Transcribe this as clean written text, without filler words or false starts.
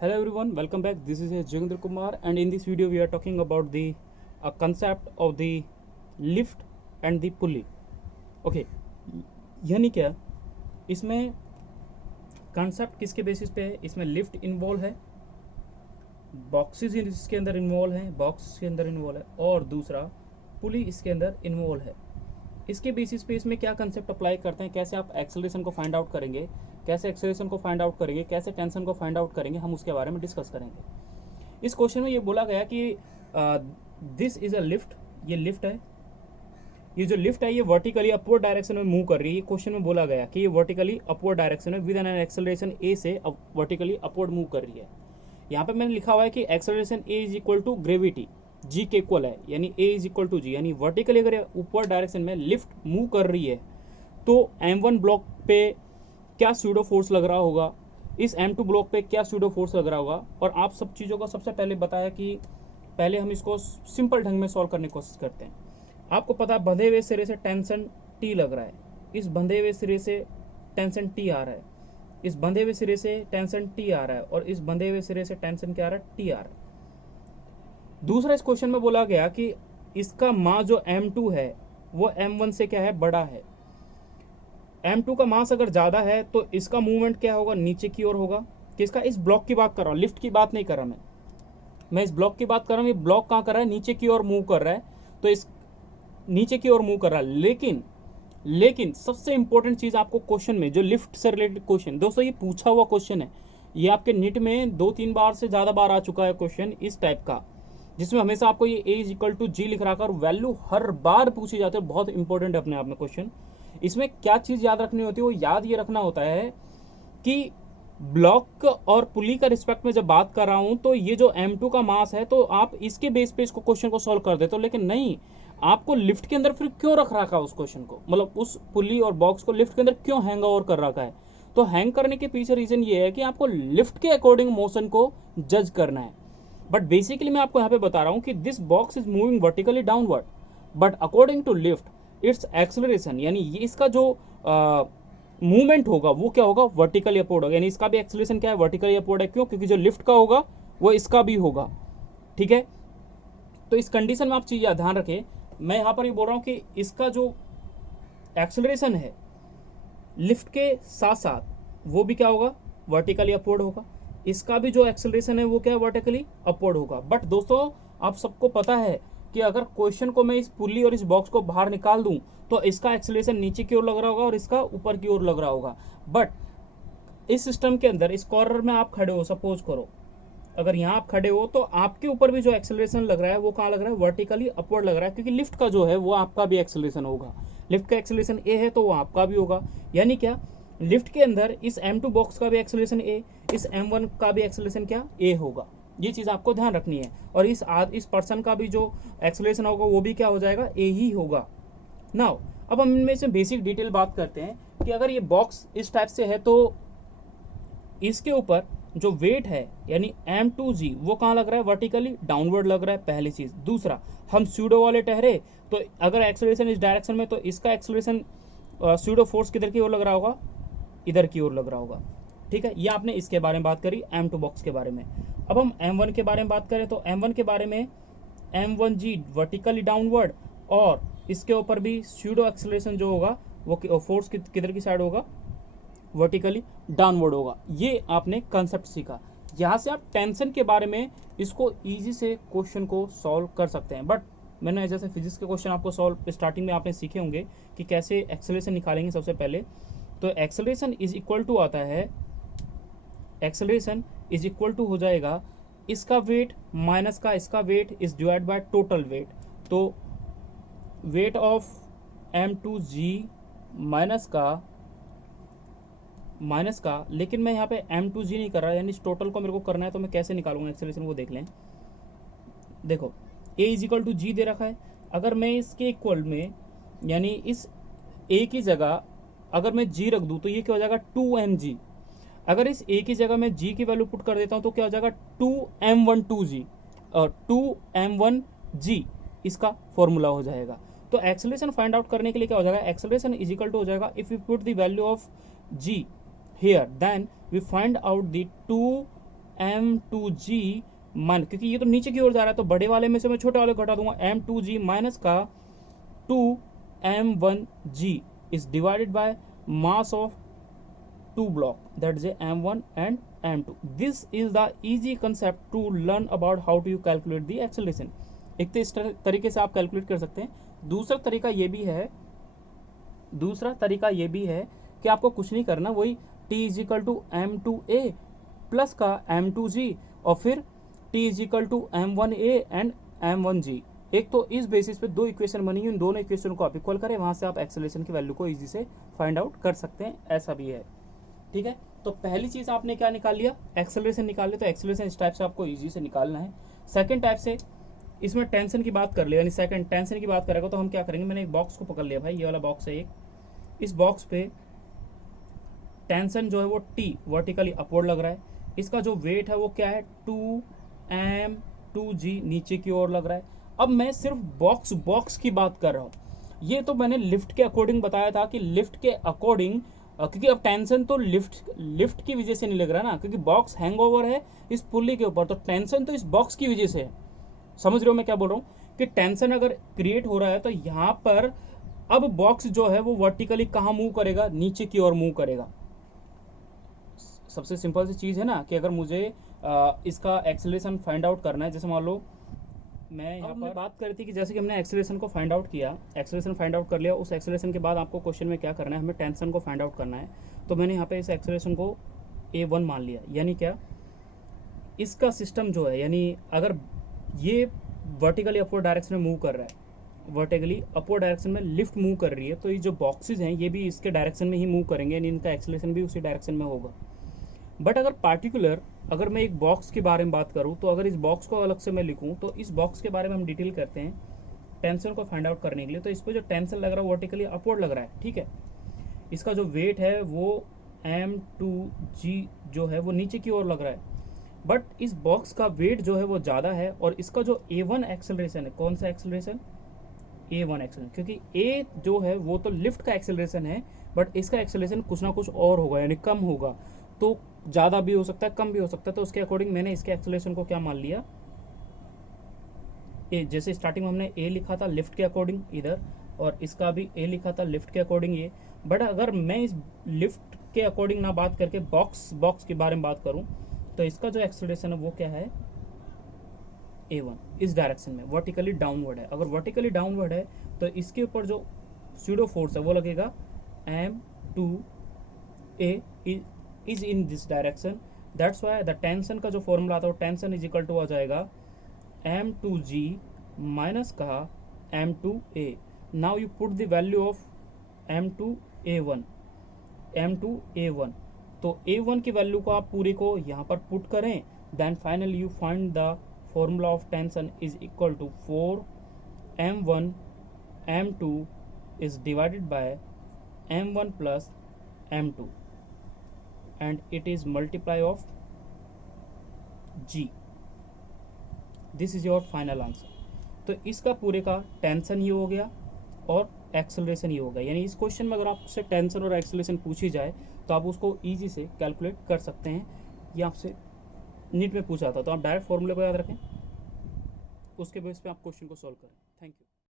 Hello everyone, welcome back. This is Jogendra Kumar, and in this video we are talking about the concept of the lift and the pulley. Okay, यानी क्या इसमें concept किसके basis पे है? इसमें lift involve है, boxes इसके अंदर इन्वॉल्व हैं, बॉक्स के अंदर इन्वॉल्व है, और दूसरा पुली इसके अंदर इन्वॉल्व है। इसके बेसिस पे इसमें क्या कंसेप्ट अप्लाई करते हैं, कैसे आप एक्सेलरेशन को फाइंड आउट करेंगे, कैसे एक्सेलरेशन को फाइंड आउट करेंगे, कैसे टेंशन को फाइंड आउट करेंगे, हम उसके बारे में डिस्कस करेंगे। इस क्वेश्चन में ये बोला गया कि दिस इज अ लिफ्ट, ये लिफ्ट है, ये जो लिफ्ट है ये वर्टिकली अपवर्ड डायरेक्शन में मूव कर रही है। क्वेश्चन में बोला गया कि ये वर्टिकली अपवर्ड डायरेक्शन में विद एन एक्सेलरेशन ए से वर्टिकली अपवर्ड मूव कर रही है। यहाँ पे मैंने लिखा हुआ है कि acceleration A is equal to gravity, G के इक्वल है, यानी A is equal to G, यानी वर्टिकली अगर ऊपर डायरेक्शन में लिफ्ट मूव कर रही है तो M1 ब्लॉक पे क्या सूडो फोर्स लग रहा होगा, इस M2 ब्लॉक पे क्या सूडो फोर्स लग रहा होगा। और आप सब चीज़ों को सबसे पहले बताया कि पहले हम इसको सिंपल ढंग में सॉल्व करने की कोशिश करते हैं। आपको पता है बंधे हुए सिरे से टेंशन T लग रहा है, इस बंधे हुए सिरे से टेंशन T आ रहा है, इस बंधे हुए सिरे से टेंशन T आ रहा है, और इस बंधे हुए सिरे से टेंशन क्या आ रहा है, T आ रहा है। दूसरा इस क्वेश्चन में बोला गया कि इसका मास जो M2 है वो M1 से क्या है, बड़ा है। M2 का मास अगर ज़्यादा है तो इसका मूवमेंट क्या होगा, नीचे की ओर होगा। किसका? इस ब्लॉक की बात कर रहा हूँ, लिफ्ट की बात नहीं कर रहा मैं इस ब्लॉक की बात कर रहा हूँ। ये ब्लॉक कहाँ कर रहा है, नीचे की ओर मूव कर रहा है, तो इस नीचे की ओर मूव कर रहा है। लेकिन सबसे इंपॉर्टेंट चीज़ आपको क्वेश्चन में जो लिफ्ट से रिलेटेड क्वेश्चन, दोस्तों ये पूछा हुआ क्वेश्चन है, ये आपके नीट में 2-3 बार से ज़्यादा बार आ चुका है क्वेश्चन इस टाइप का, जिसमें हमेशा आपको ये ए इज इक्वल टू जी लिख रखा और वैल्यू हर बार पूछी जाती है। बहुत इंपॉर्टेंट है अपने आप में क्वेश्चन। इसमें क्या चीज़ याद रखनी होती है, वो याद ये रखना होता है कि ब्लॉक और पुली का रिस्पेक्ट में जब बात कर रहा हूं तो ये जो M2 का मास है तो आप इसके बेस पे इसको क्वेश्चन को सॉल्व कर देते हो, लेकिन नहीं, आपको लिफ्ट के अंदर फिर क्यों रख रखा है उस क्वेश्चन को, मतलब उस पुली और बॉक्स को लिफ्ट के अंदर क्यों हैंग ओवर कर रखा है। तो हैंग करने के पीछे रीजन ये है कि आपको लिफ्ट के अकॉर्डिंग मोशन को जज करना है। बट बेसिकली मैं आपको यहाँ पे बता रहा हूँ कि this box is moving vertically downward, but according to lift its acceleration, यानी ये इसका जो मूवमेंट होगा वो क्या होगा, वर्टिकली अपवर्ड होगा। यानी इसका भी एक्सेलरेशन क्या है, वर्टिकली अपवर्ड है। क्यों? क्योंकि जो लिफ्ट का होगा वो इसका भी होगा। ठीक है, तो इस कंडीशन में आप चीज़ ध्यान रखें। मैं यहाँ पर ये बोल रहा हूँ कि इसका जो एक्सेलरेशन है लिफ्ट के साथ साथ वो भी क्या होगा, वर्टिकली अपवर्ड होगा। इसका भी जो एक्सेलरेशन है वो क्या है, वर्टिकली अपवर्ड होगा। बट दोस्तों आप सबको पता है कि अगर क्वेश्चन को मैं इस पुली और इस बॉक्स को बाहर निकाल दूं तो इसका एक्सेलरेशन नीचे की ओर लग रहा होगा और इसका ऊपर की ओर लग रहा होगा। बट इस सिस्टम के अंदर इस कॉर्नर में आप खड़े हो, सपोज करो अगर यहाँ आप खड़े हो तो आपके ऊपर भी जो एक्सेलरेशन लग रहा है वो कहाँ लग रहा है, वर्टिकली अपवर्ड लग रहा है, क्योंकि लिफ्ट का जो है वो आपका भी एक्सेलरेशन होगा। लिफ्ट का एक्सेलरेशन ए है तो वो आपका भी होगा। यानी क्या, लिफ्ट के अंदर इस M2 बॉक्स का भी एक्सेलरेशन ए, इस M1 का भी एक्सेलरेशन क्या, ए होगा। ये चीज़ आपको ध्यान रखनी है। और इस पर्सन का भी जो एक्सेलरेशन होगा वो भी क्या हो जाएगा, ए ही होगा। नाउ अब हम इनमें से बेसिक डिटेल बात करते हैं कि अगर ये बॉक्स इस टाइप से है तो इसके ऊपर जो वेट है यानी M2G वो कहाँ लग रहा है, वर्टिकली डाउनवर्ड लग रहा है, पहली चीज़। दूसरा, हम स्यूडो वाले ठहरे तो अगर एक्सेलरेशन इस डायरेक्शन में तो इसका एक्सेलरेशन स्यूडो फोर्स किधर की ओर लग रहा होगा, इधर की ओर लग रहा होगा। ठीक है, ये आपने इसके बारे में बात करी M2 बॉक्स के बारे में। अब हम M1 के बारे में बात करें तो M1 के बारे में M1G वर्टिकली डाउनवर्ड, और इसके ऊपर भी स्यूडो एक्सेलरेशन जो होगा वो फोर्स किधर की साइड होगा, वर्टिकली डाउनवर्ड होगा। ये आपने कंसेप्ट सीखा। यहाँ से आप टेंशन के बारे में इसको इजी से क्वेश्चन को सॉल्व कर सकते हैं। बट मैंने जैसे फिजिक्स के क्वेश्चन आपको सॉल्व स्टार्टिंग में आपने सीखे होंगे कि कैसे एक्सेलरेशन निकालेंगे। सबसे पहले तो एक्सेलरेशन इज इक्वल टू आता है, एक्सेलरेशन इज इक्वल टू हो जाएगा इसका वेट माइनस का इसका weight is divide by total weight. तो वेट ऑफ M2G माइनस का, लेकिन मैं यहाँ पे M2G नहीं कर रहा, यानी इस टोटल को मेरे को करना है तो मैं कैसे निकालूंगा एक्सेलरेशन वो देख लें। देखो A इज इक्वल टू जी दे रखा है, अगर मैं इसके इक्वल में यानी इस A की जगह अगर मैं G रख दूँ तो ये क्या हो जाएगा, 2mg। अगर इस A की जगह मैं G की वैल्यू पुट कर देता हूँ तो क्या हो जाएगा, 2m12g और 2m1g इसका फॉर्मूला हो जाएगा। तो एक्सेलरेशन फाइंड आउट करने के लिए क्या हो जाएगा, एक्सेलरेशन इज इक्वल टू हो जाएगा, if you put the value of G here then we find out the 2 m2g minus, क्योंकि ये तो नीचे की ओर जा रहा है तो बड़े वाले में से मैं छोटे वाले को घटा दूंगा, m2g माइनस का 2m1g is divided by mass of two block, that is m1 and m2. This is the easy concept to learn about how to you calculate the acceleration. एक तो इस तरीके से आप कैलकुलेट कर सकते हैं। दूसरा तरीका ये भी है कि आपको कुछ नहीं करना, वही t is equal to m2a plus का m2g और फिर t is equal to m1a and m1g। एक तो इस बेसिस पे दो इक्वेशन बनी, उन दोनों इक्वेशन को आप इक्वल करें, वहां से आप एक्सेलरेशन की वैल्यू को इजी से फाइंड आउट कर सकते हैं, ऐसा भी है। ठीक है, तो पहली चीज आपने क्या निकाल लिया, एक्सेलरेशन निकाल लिया। तो एक्सेलरेशन इस टाइप से आपको इजी से निकालना है। सेकंड टाइप से इसमें टेंशन की बात कर लिया, यानी सेकंड टेंशन की बात करेगा तो हम क्या करेंगे, मैंने एक बॉक्स को पकड़ लिया भाई, ये वाला बॉक्स है एक, इस बॉक्स पे टेंशन जो है वो टी वर्टिकली अपवर्ड लग रहा है, इसका जो वेट है वो क्या है 2m2g नीचे की ओर लग रहा है। अब मैं सिर्फ बॉक्स की बात कर रहा हूँ, ये तो मैंने लिफ्ट के अकॉर्डिंग बताया था कि लिफ्ट के अकॉर्डिंग, क्योंकि अब टेंशन तो लिफ्ट की वजह से नहीं लग रहा ना, क्योंकि बॉक्स हैंगओवर है इस पुल्ली के ऊपर, तो टेंशन तो इस बॉक्स की वजह से है। समझ रहे हो मैं क्या बोल रहा हूँ, कि टेंशन अगर क्रिएट हो रहा है तो यहाँ पर अब बॉक्स जो है वो वर्टिकली कहाँ मूव करेगा, नीचे की ओर मूव करेगा। सबसे सिंपल सी चीज है ना कि अगर मुझे इसका एक्सेलरेशन फाइंड आउट करना है, जैसे मान लो मैं यहाँ पर बात करी थी कि जैसे कि हमने एक्सेलरेशन को फाइंड आउट किया, एक्सेलरेशन फाइंड आउट कर लिया, उस एक्सेलरेशन के बाद आपको क्वेश्चन में क्या करना है, हमें टेंशन को फाइंड आउट करना है। तो मैंने यहाँ पे इस एक्सेलरेशन को a1 मान लिया, यानी क्या, इसका सिस्टम जो है, यानी अगर ये वर्टिकली अपवर्ड डायरेक्शन में मूव कर रहा है, वर्टिकली अपवर्ड डायरेक्शन में लिफ्ट मूव कर रही है, तो ये जो बॉक्सेज हैं ये भी इसके डायरेक्शन में ही मूव करेंगे, यानी इनका एक्सेलरेशन भी उसी डायरेक्शन में होगा। बट अगर मैं एक बॉक्स के बारे में बात करूं, तो अगर इस बॉक्स को अलग से मैं लिखूं, तो इस बॉक्स के बारे में हम डिटेल करते हैं टेंशन को फाइंड आउट करने के लिए। तो इस पर जो टेंशन लग रहा है वर्टिकली अपवर्ड लग रहा है, ठीक है, इसका जो वेट है वो m2g जो है वो नीचे की ओर लग रहा है, बट इस बॉक्स का वेट जो है वो ज़्यादा है, और इसका जो a1 एक्सेलरेशन है, कौन सा एक्सेलरेशन, a1 एक्सेलरेशन, क्योंकि a जो है वो तो लिफ्ट का एक्सेलरेशन है, बट इसका एक्सेलरेशन कुछ ना कुछ और होगा, यानी कम होगा, तो ज़्यादा भी हो सकता है कम भी हो सकता है। तो उसके अकॉर्डिंग मैंने इसके एक्सेलरेशन को क्या मान लिया, ए, जैसे स्टार्टिंग में हमने ए लिखा था लिफ्ट के अकॉर्डिंग इधर, और इसका भी ए लिखा था लिफ्ट के अकॉर्डिंग ये। बट अगर मैं इस लिफ्ट के अकॉर्डिंग ना बात करके बॉक्स के बारे में बात करूं, तो इसका जो एक्सेलरेशन है वो क्या है, a1, इस डायरेक्शन में वर्टिकली डाउनवर्ड है। अगर वर्टिकली डाउनवर्ड है तो इसके ऊपर जो स्यूडो फोर्स है वो लगेगा m2a is in this direction, that's why the tension का जो फॉर्मूला आता है वो टेंशन इज इक्वल टू आ जाएगा m2g माइनस का m2a। Now you put the value of m2a1, तो a1 की वैल्यू को आप पूरी को यहाँ पर पुट करें, then finally you find the formula of tension is equal to 4m1 m2 is divided by m1 plus m2 and it is multiply of g. This is your final answer. तो इसका पूरे का tension ही हो गया और acceleration ही हो गया, यानी इस क्वेश्चन में अगर आपसे टेंशन और एक्सेलरेशन पूछी जाए तो आप उसको इजी से कैलकुलेट कर सकते हैं। ये आपसे नीट में पूछा था, तो आप डायरेक्ट फॉर्मूले को याद रखें, उसके बेस पे आप क्वेश्चन को सॉल्व करें।